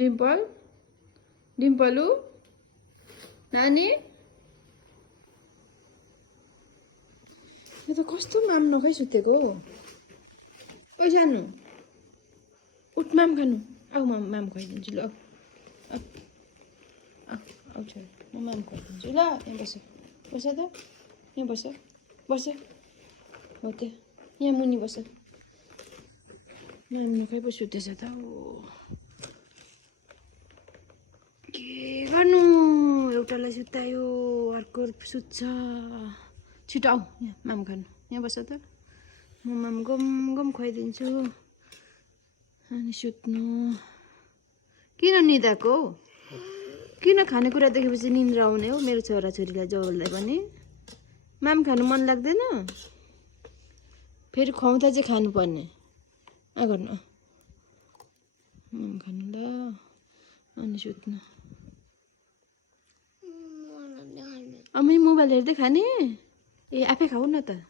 डिम्पल डिम्पलु नानी यो त कस्तो माम नखाइ सुतेको ओ जानु उठ माम खानु आऊ माम खुवाइदिन्छु ल आऊ छोरी म माम खुवाइदिन्छु ल यहाँ बस बस त यहाँ बस बस हो त्यो यहाँ मुनि बस माम नखाइ पो सुतेछ त के गर्नु एउटालाई सुतायो अर्को सुत्छ छिटो आऊ यहाँ माम खानु यहाँ बस त म माम गम गम खुवाइदिन्छु अनि सुत्नु किन निदाएको किन खानेकुरा देखेपछि निन्द्रा आउने हो मेरो छोराछोरीलाई जसलाई पनि माम खानु मन लाग्दैन फेरि खुवाउँदा चाहिँ खानुपर्ने गर्नु माम खानु ल अनि सुत्नु अनि मोबाइल हेर्दै खाने ए आफै खाऊ न त